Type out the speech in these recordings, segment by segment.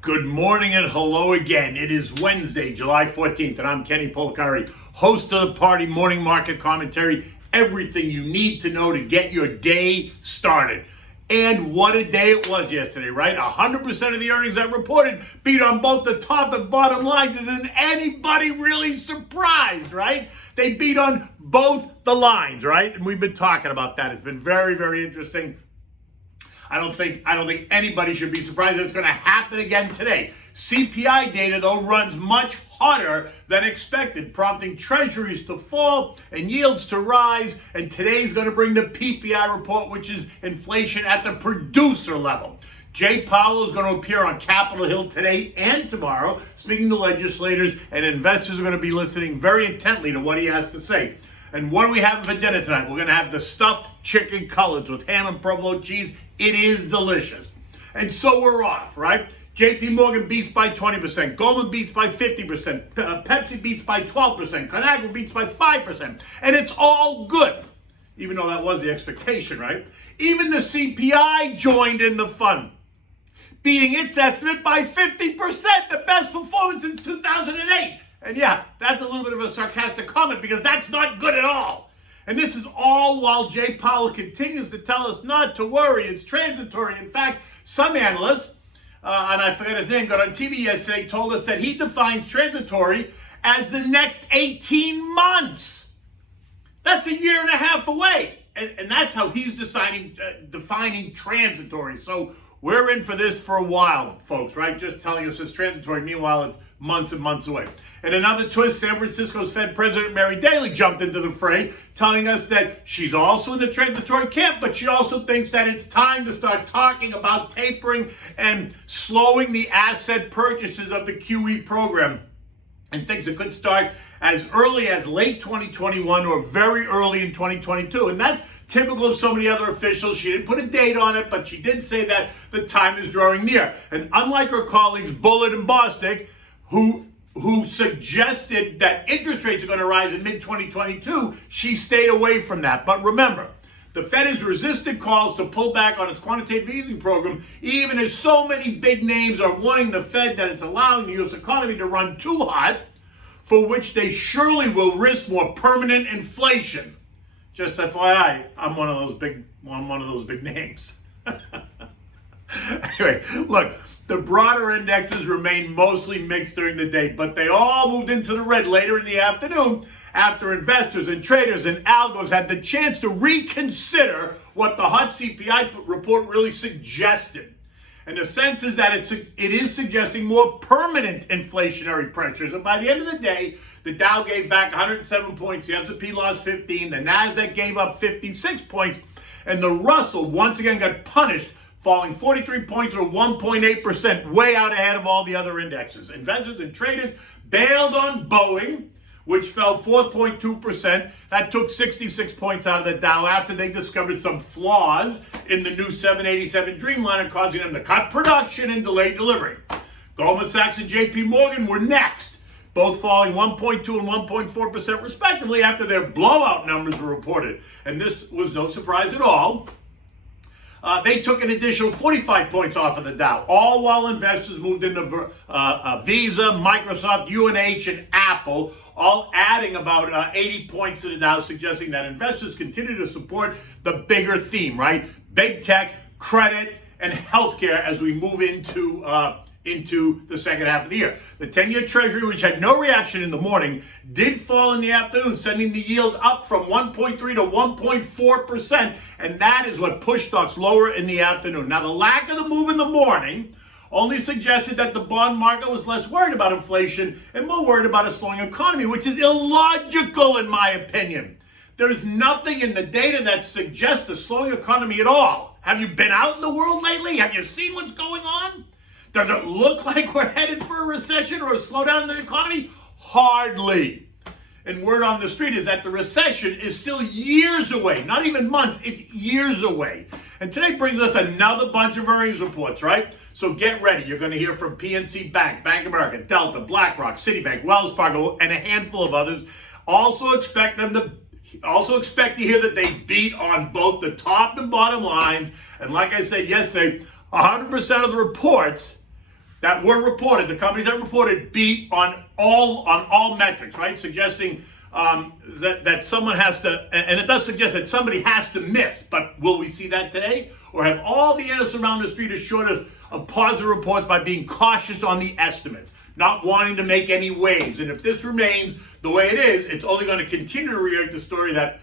Good morning and hello again. It is Wednesday, July 14th, and I'm Kenny Polcari, host of the Party Morning Market Commentary. Everything you need to know to get your day started. And what a day it was yesterday, right? 100% of the earnings that reported beat on both the top and bottom lines. Isn't anybody really surprised, right? They beat on both the lines, right? And we've been talking about that. It's been very, very interesting. I don't think anybody should be surprised it's going to happen again today. CPI data, though, runs much hotter than expected, prompting treasuries to fall and yields to rise. And today's going to bring the PPI report, which is inflation at the producer level. Jay Powell is going to appear on Capitol Hill today and tomorrow, speaking to legislators, and investors are going to be listening very intently to what he has to say. And what are we having for dinner tonight? We're going to have the stuffed chicken cutlets with ham and provolone cheese. It is delicious. And so we're off, right? JP Morgan beats by 20%. Goldman beats by 50%. Pepsi beats by 12%. Conagra beats by 5%. And it's all good. Even though that was the expectation, right? Even the CPI joined in the fun, beating its estimate by 50%, the best performance in 2008. And yeah, that's a little bit of a sarcastic comment because that's not good at all. And this is all while Jay Powell continues to tell us not to worry, it's transitory. In fact, some analysts, and I forget his name, got on TV yesterday, told us that he defines transitory as the next 18 months. That's a year and a half away. And that's how he's defining transitory. So we're in for this for a while, folks, right? Just telling us it's transitory. Meanwhile, it's months and months away. And another twist, San Francisco's Fed President Mary Daly jumped into the fray, telling us that she's also in the transitory camp, but she also thinks that it's time to start talking about tapering and slowing the asset purchases of the QE program, and thinks it could start as early as late 2021 or very early in 2022. And that's typical of so many other officials. She didn't put a date on it, but she did say that the time is drawing near. And unlike her colleagues Bullard and Bostic, who suggested that interest rates are going to rise in mid-2022, she stayed away from that. But remember, the Fed has resisted calls to pull back on its quantitative easing program, even as so many big names are warning the Fed that it's allowing the U.S. economy to run too hot, for which they surely will risk more permanent inflation. Just FYI, I'm one of those big names. Anyway, look, the broader indexes remained mostly mixed during the day, but they all moved into the red later in the afternoon after investors and traders and algos had the chance to reconsider what the hot CPI report really suggested. And the sense is that it is suggesting more permanent inflationary pressures. And by the end of the day, the Dow gave back 107 points, the S&P lost 15, the NASDAQ gave up 56 points, and the Russell once again got punished, falling 43 points or 1.8%, way out ahead of all the other indexes. Investors and traders bailed on Boeing, which fell 4.2%. That took 66 points out of the Dow after they discovered some flaws in the new 787 Dreamliner, causing them to cut production and delay delivery. Goldman Sachs and JP Morgan were next, both falling 1.2 and 1.4% respectively after their blowout numbers were reported. And this was no surprise at all. They took an additional 45 points off of the Dow, all while investors moved into Visa, Microsoft, UNH, and Apple, all adding about 80 points to the Dow, suggesting that investors continue to support the bigger theme, right? Big tech, credit, and healthcare as we move into the second half of the year. The 10-year Treasury, which had no reaction in the morning, did fall in the afternoon, sending the yield up from 1.3 to 1.4%, and that is what pushed stocks lower in the afternoon. Now, the lack of the move in the morning only suggested that the bond market was less worried about inflation and more worried about a slowing economy, which is illogical in my opinion. There is nothing in the data that suggests a slowing economy at all. Have you been out in the world lately? Have you seen what's going on? Does it look like we're headed for a recession or a slowdown in the economy? Hardly. And word on the street is that the recession is still years away, not even months, it's years away. And today brings us another bunch of earnings reports, right? So get ready. You're going to hear from PNC Bank, Bank of America, Delta, BlackRock, Citibank, Wells Fargo, and a handful of others. Also expect to hear that they beat on both the top and bottom lines. And like I said yesterday, 100% of the reports that were reported, the companies that reported beat on all metrics, right? Suggesting that someone has to, and it does suggest that somebody has to miss, but will we see that today? Or have all the analysts around the street assured us of positive reports by being cautious on the estimates, not wanting to make any waves? And if this remains the way it is, it's only going to continue to react the story that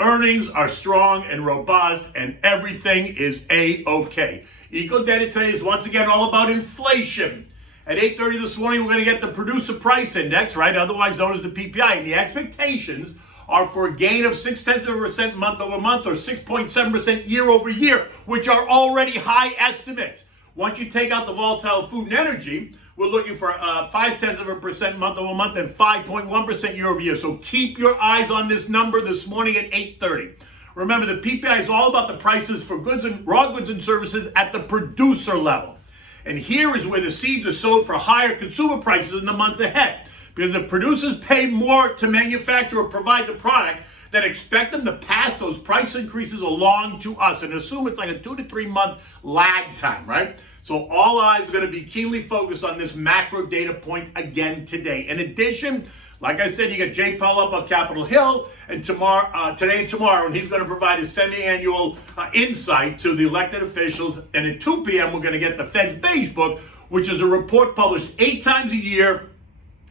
earnings are strong and robust and everything is A-okay. EcoData today is once again all about inflation. At 8:30 this morning, we're going to get the Producer Price Index, right? Otherwise known as the PPI. And the expectations are for a gain of 0.6% month over month or 6.7% year over year, which are already high estimates. Once you take out the volatile food and energy, we're looking for 0.5% month over month and 5.1% year over year. So keep your eyes on this number this morning at 8:30. Remember, the PPI is all about the prices for goods and raw goods and services at the producer level. And here is where the seeds are sowed for higher consumer prices in the months ahead. Because if producers pay more to manufacture or provide the product, then expect them to pass those price increases along to us and assume it's like a 2 to 3 month lag time, right? So all eyes are going to be keenly focused on this macro data point again today. In addition, like I said, you got Jay Powell up on Capitol Hill and today and tomorrow, and he's going to provide his semi-annual insight to the elected officials. And at 2 p.m., we're going to get the Fed's Beige Book, which is a report published 8 times a year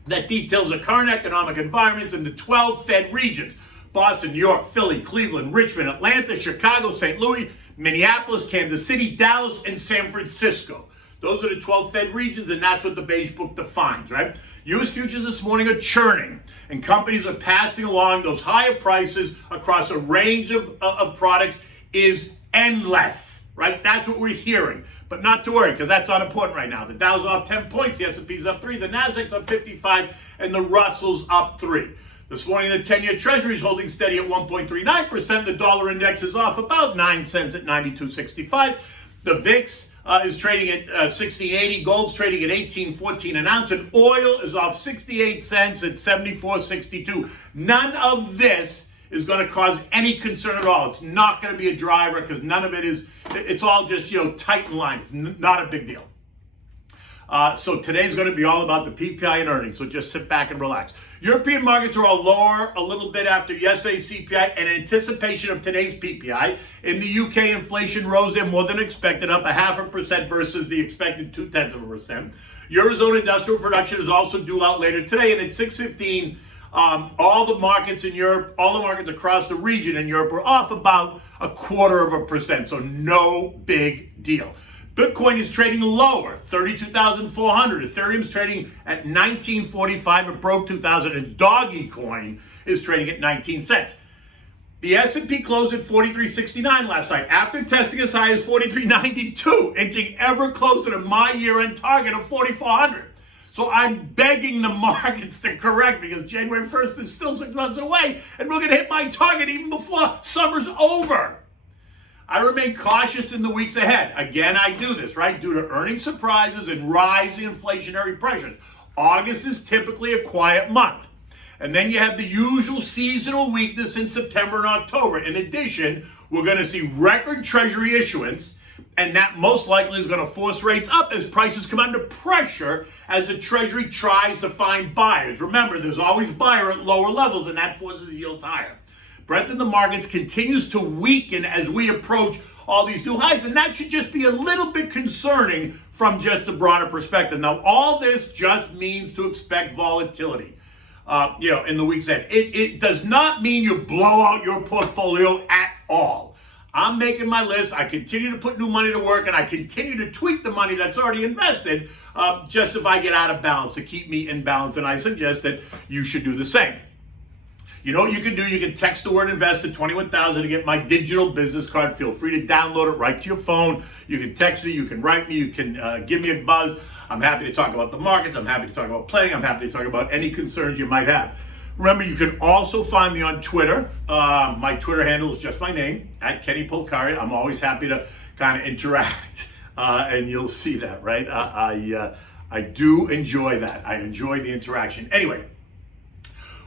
that details the current economic environments in the 12 Fed regions: Boston, New York, Philly, Cleveland, Richmond, Atlanta, Chicago, St. Louis, Minneapolis, Kansas City, Dallas, and San Francisco. Those are the 12 Fed regions, and that's what the Beige Book defines, right? U.S. futures this morning are churning, and companies are passing along those higher prices across a range of products is endless, right? That's what we're hearing. But not to worry, because that's not important right now. The Dow's off 10 points, the S&P's up 3, the Nasdaq's up 55, and the Russell's up 3. This morning, the 10-year Treasury is holding steady at 1.39%. The dollar index is off about 9 cents at 92.65. The VIX is trading at 16.80. Gold's trading at 18.14 an ounce. And oil is off 68 cents at 74.62. None of this is going to cause any concern at all. It's not going to be a driver because none of it is, it's all just, tight in line. It's not a big deal. So today's going to be all about the PPI and earnings, so just sit back and relax. European markets are all lower a little bit after yesterday's CPI in anticipation of today's PPI. In the UK, inflation rose there more than expected, up 0.5% versus the expected 0.2%. Eurozone industrial production is also due out later today, and at 6:15, all the markets in Europe, all the markets across the region in Europe are off about 0.25%, so no big deal. Bitcoin is trading lower, 32,400. Ethereum's trading at 1945. It broke 2,000. And Dogecoin is trading at 19 cents. The S&P closed at 43.69 last night, after testing as high as 43.92, inching ever closer to my year-end target of 4,400. So I'm begging the markets to correct, because January 1st is still 6 months away, and we're going to hit my target even before summer's over. I remain cautious in the weeks ahead. Again, I do this, right? Due to earnings surprises and rising inflationary pressures. August is typically a quiet month. And then you have the usual seasonal weakness in September and October. In addition, we're going to see record Treasury issuance, and that most likely is going to force rates up as prices come under pressure as the Treasury tries to find buyers. Remember, there's always buyer at lower levels, and that forces yields higher. Breadth in the markets continues to weaken as we approach all these new highs, and that should just be a little bit concerning from just a broader perspective. Now, all this just means to expect volatility, in the weeks ahead. It does not mean you blow out your portfolio at all. I'm making my list. I continue to put new money to work, and I continue to tweak the money that's already invested, just if I get out of balance, to keep me in balance, and I suggest that you should do the same. You know what you can do? You can text the word invest to 21,000 to get my digital business card. Feel free to download it right to your phone. You can text me, you can write me, you can give me a buzz. I'm happy to talk about the markets. I'm happy to talk about playing. I'm happy to talk about any concerns you might have. Remember, you can also find me on Twitter. My Twitter handle is just my name, at Kenny Polcari. I'm always happy to kind of interact, and you'll see that, right? I do enjoy that. I enjoy the interaction. Anyway,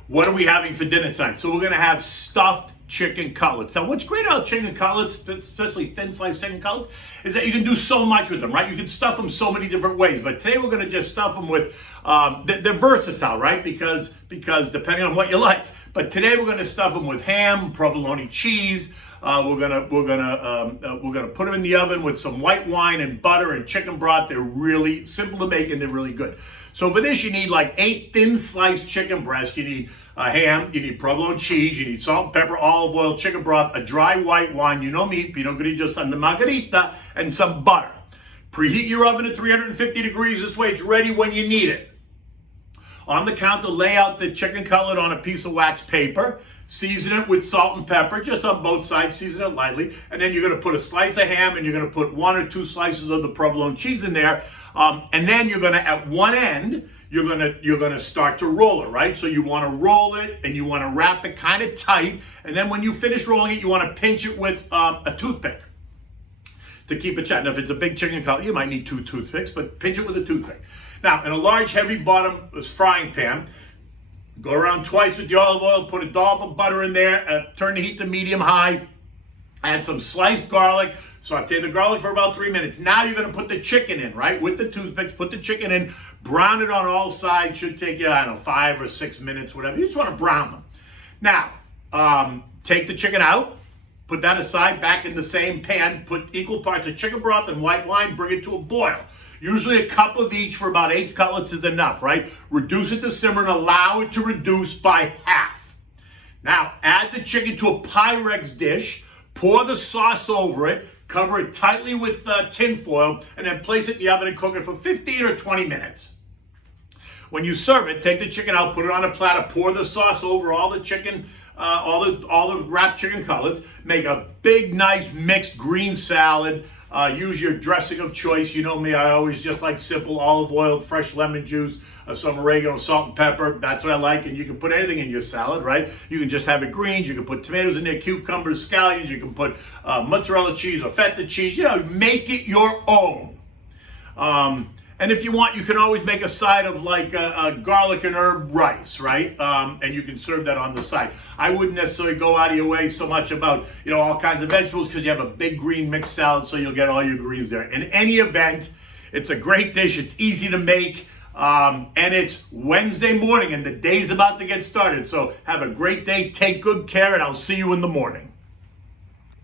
what are we having for dinner tonight? So we're going to have stuffed chicken cutlets. Now, what's great about chicken cutlets, especially thin sliced chicken cutlets, is that you can do so much with them, right? You can stuff them so many different ways. But today we're going to just stuff them with, they're versatile, right? Because depending on what you like. But today we're going to stuff them with ham, provolone cheese. We're gonna put them in the oven with some white wine and butter and chicken broth. They're really simple to make and they're really good. So for this, you need like 8 thin sliced chicken breasts. You need ham, you need provolone cheese, you need salt, pepper, olive oil, chicken broth, a dry white wine, you know me, Pinot Grigio Santa Margherita, and some butter. Preheat your oven at 350 degrees. This way it's ready when you need it. On the counter, lay out the chicken cutlet on a piece of wax paper. Season it with salt and pepper, just on both sides, season it lightly. And then you're gonna put a slice of ham and you're gonna put 1 or 2 slices of the provolone cheese in there. And then you're gonna, at one end, you're gonna start to roll it, right? So you wanna roll it and you wanna wrap it kind of tight. And then when you finish rolling it, you wanna pinch it with a toothpick to keep it shut. Now, if it's a big chicken cutlet, you might need 2 toothpicks, but pinch it with a toothpick. Now, in a large, heavy bottom frying pan, go around twice with the olive oil, put a dollop of butter in there, turn the heat to medium-high, add some sliced garlic, saute the garlic for about 3 minutes. Now you're gonna put the chicken in, right? With the toothpicks, put the chicken in, brown it on all sides, should take you, I don't know, 5 or 6 minutes, whatever. You just wanna brown them. Now, take the chicken out, put that aside, back in the same pan, put equal parts of chicken broth and white wine, bring it to a boil. Usually a cup of each for about 8 cutlets is enough, right? Reduce it to simmer and allow it to reduce by half. Now, add the chicken to a Pyrex dish, pour the sauce over it, cover it tightly with tin foil, and then place it in the oven and cook it for 15 or 20 minutes. When you serve it, take the chicken out, put it on a platter, pour the sauce over all the chicken, all the wrapped chicken cutlets, make a big, nice mixed green salad. Use your dressing of choice. You know me, I always just like simple olive oil, fresh lemon juice, some oregano, salt and pepper. That's what I like. And you can put anything in your salad, right? You can just have it greens. You can put tomatoes in there, cucumbers, scallions. You can put mozzarella cheese or feta cheese. You know, make it your own. And if you want, you can always make a side of like a garlic and herb rice, right? And you can serve that on the side. I wouldn't necessarily go out of your way so much about, you know, all kinds of vegetables because you have a big green mixed salad, so you'll get all your greens there. In any event, it's a great dish. It's easy to make. And it's Wednesday morning and the day's about to get started. So have a great day. Take good care and I'll see you in the morning.